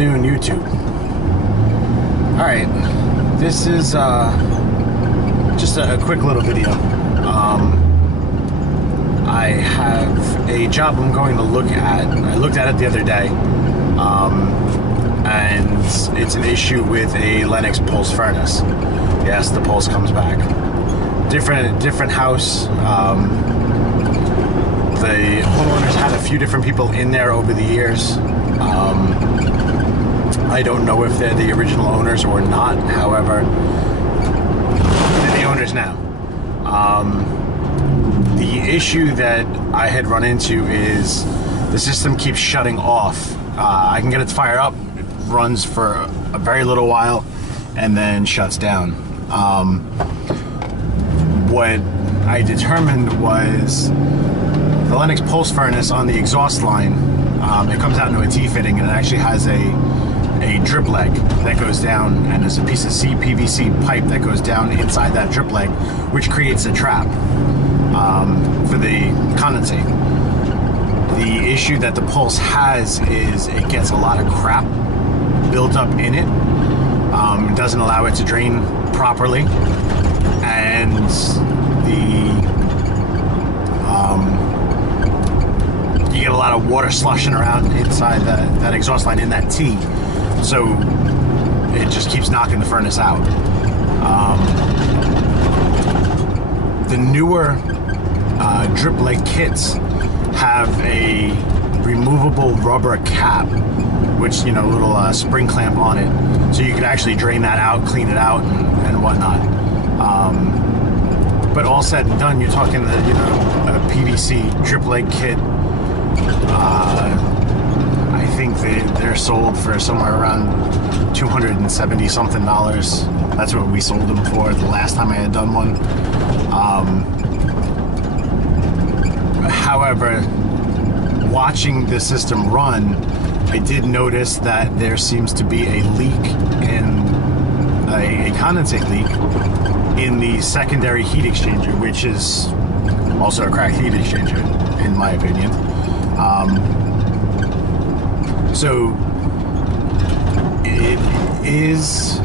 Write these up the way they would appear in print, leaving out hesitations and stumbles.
afternoon, YouTube. Alright, this is just a quick little video. I have a job I'm going to look at. I looked at it the other day, and it's an issue with a Lennox pulse furnace. Yes, the pulse comes back. Different house. The homeowners had a few different people in there over the years. I don't know if they're the original owners or not. However, they're the owners now. The issue that I had run into is the system keeps shutting off. I can get it fired up. It runs for a very little while and then shuts down. What I determined was the Lennox pulse furnace on the exhaust line, it comes out into a T-fitting, and it actually has a drip leg that goes down, and there's a piece of PVC pipe that goes down inside that drip leg, which creates a trap for the condensate. The issue that the pulse has is it gets a lot of crap built up in it. It doesn't allow it to drain properly, and you get a lot of water slushing around inside that exhaust line in that T, so it just keeps knocking the furnace out. The newer drip leg kits have a removable rubber cap, which, you know, a little spring clamp on it, so you can actually drain that out, clean it out, and whatnot. But all said and done, you're talking a PVC drip leg kit. I think they're sold for somewhere around $270 something. That's what we sold them for the last time I had done one. However, watching the system run, I did notice that there seems to be a leak in a condensate leak in the secondary heat exchanger, which is also a cracked heat exchanger, in my opinion. So it is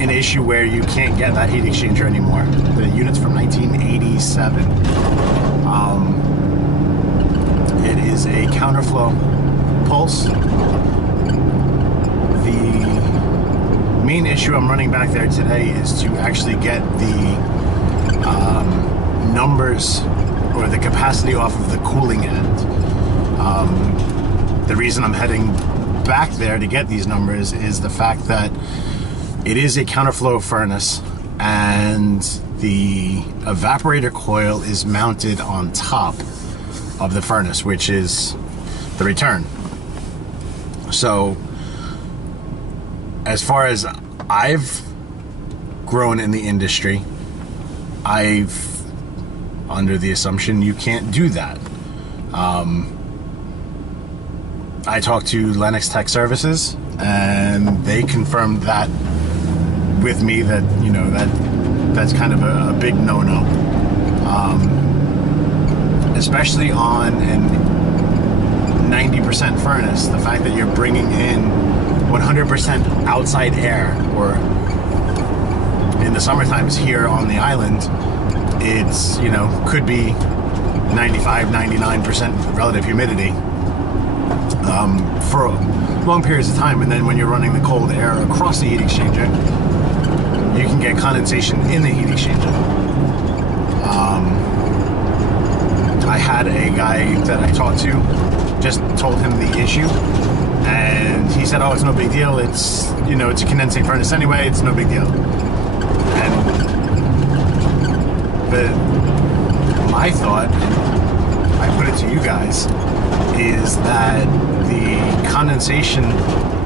an issue where you can't get that heat exchanger anymore. The unit's from 1987. It is a counterflow pulse. The main issue I'm running back there today is to actually get the numbers or the capacity off of the cooling end. The reason I'm heading back there to get these numbers is the fact that it is a counterflow furnace, and the evaporator coil is mounted on top of the furnace, which is the return. So as far as I've grown in the industry, I've under the assumption you can't do that. I talked to Lennox Tech Services, and they confirmed that with me, that that's kind of a big no-no, especially on an 90% furnace. The fact that you're bringing in 100% outside air, or in the summer times here on the island, it's, could be 95-99% relative humidity for long periods of time, and then when you're running the cold air across the heat exchanger, you can get condensation in the heat exchanger. I had a guy that I talked to, just told him the issue, and he said, "Oh, it's no big deal. It's it's a condensate furnace anyway. It's no big deal." And my thought, I put it to you guys, is that the condensation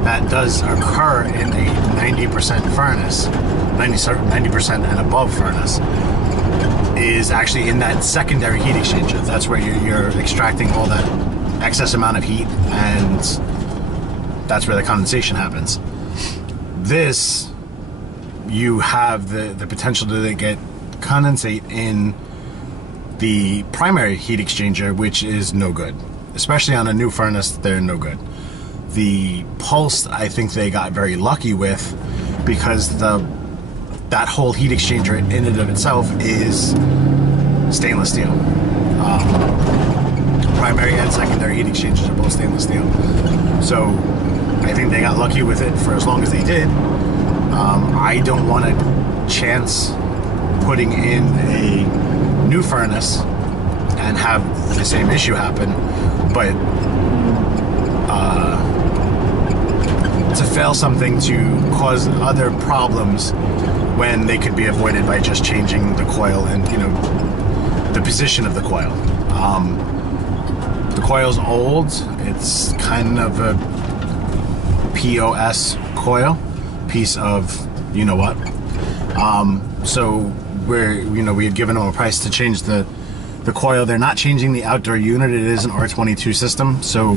that does occur in a 90% furnace, 90% and above furnace, is actually in that secondary heat exchanger. That's where you're extracting all that excess amount of heat, and that's where the condensation happens. This, you have the potential to get condensate in the primary heat exchanger, which is no good. especially on a new furnace, they're no good. The pulse, I think they got very lucky with, because that whole heat exchanger in and of itself is stainless steel. Primary and secondary heat exchangers are both stainless steel. So I think they got lucky with it for as long as they did. I don't want to chance putting in a new furnace and have the same issue happen, but to fail something to cause other problems when they could be avoided by just changing the coil and, you know, the position of the coil. The coil's old. It's kind of a POS coil, piece of you know what. So we had given them a price to change the coil. They're not changing the outdoor unit. It is an R22 system, so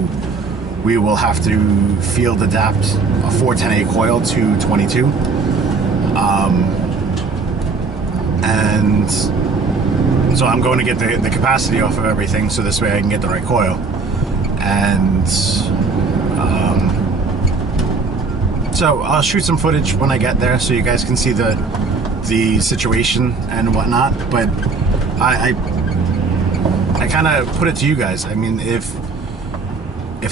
we will have to field adapt a 410A coil to 22. And so I'm going to get the capacity off of everything, so this way I can get the right coil. And so I'll shoot some footage when I get there, so you guys can see the situation and whatnot. But I kind of put it to you guys. I mean, if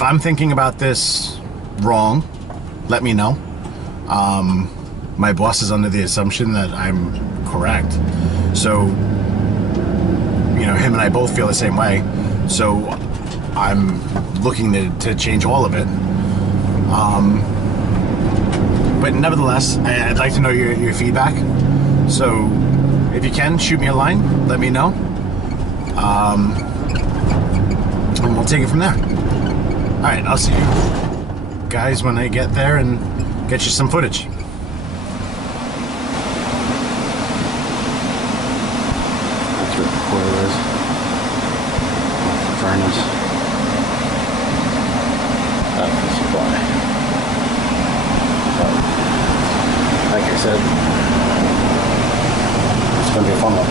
I'm thinking about this wrong, let me know. My boss is under the assumption that I'm correct, so you know, him and I both feel the same way. So I'm looking to change all of it. But nevertheless, I'd like to know your feedback. So if you can, shoot me a line, let me know. And we'll take it from there. All right, I'll see you guys when I get there and get you some footage. That's what the coil is. The furnace. That's the supply. But, like I said, it's going to be a fun one.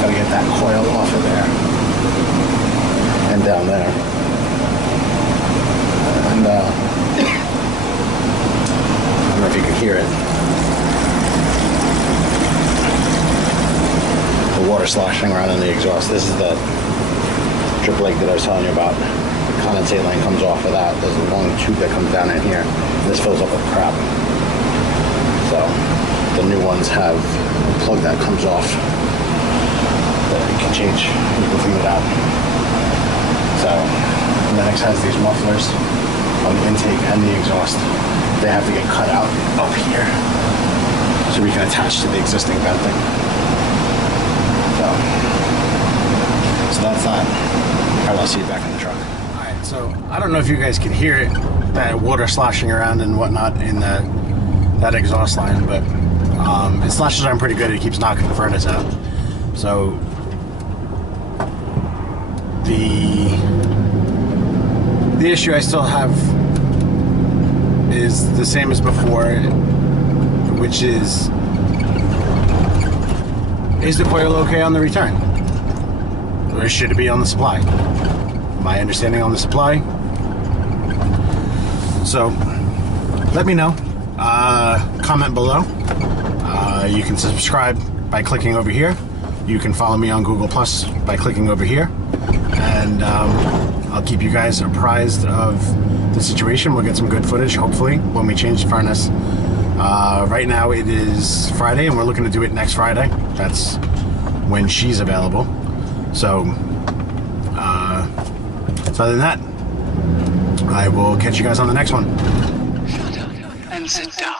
Gotta get that coil off of there and down there. And I don't know if you can hear it. The water sloshing around in the exhaust. This is the drip leg that I was telling you about. The condensate line comes off of that. There's a long tube that comes down in here. This fills up with crap. So the new ones have a plug that comes off that you can change. You can clean it out. So Lennox has these mufflers on the intake and the exhaust. They have to get cut out up here so we can attach to the existing venting. So that's that. All right, I'll see you back in the truck. All right, so I don't know if you guys can hear it, that water sloshing around and whatnot in that exhaust line, but it slashes around pretty good. It keeps knocking the furnace out. So the issue I still have is the same as before, which is the coil okay on the return? Or should it be on the supply? My understanding on the supply. So let me know. Comment below. You can subscribe by clicking over here. You can follow me on Google Plus by clicking over here. And I'll keep you guys apprised of the situation. We'll get some good footage, hopefully, when we change the furnace. Right now it is Friday, and we're looking to do it next Friday. That's when she's available. So, other than that, I will catch you guys on the next one. Shut up and sit down.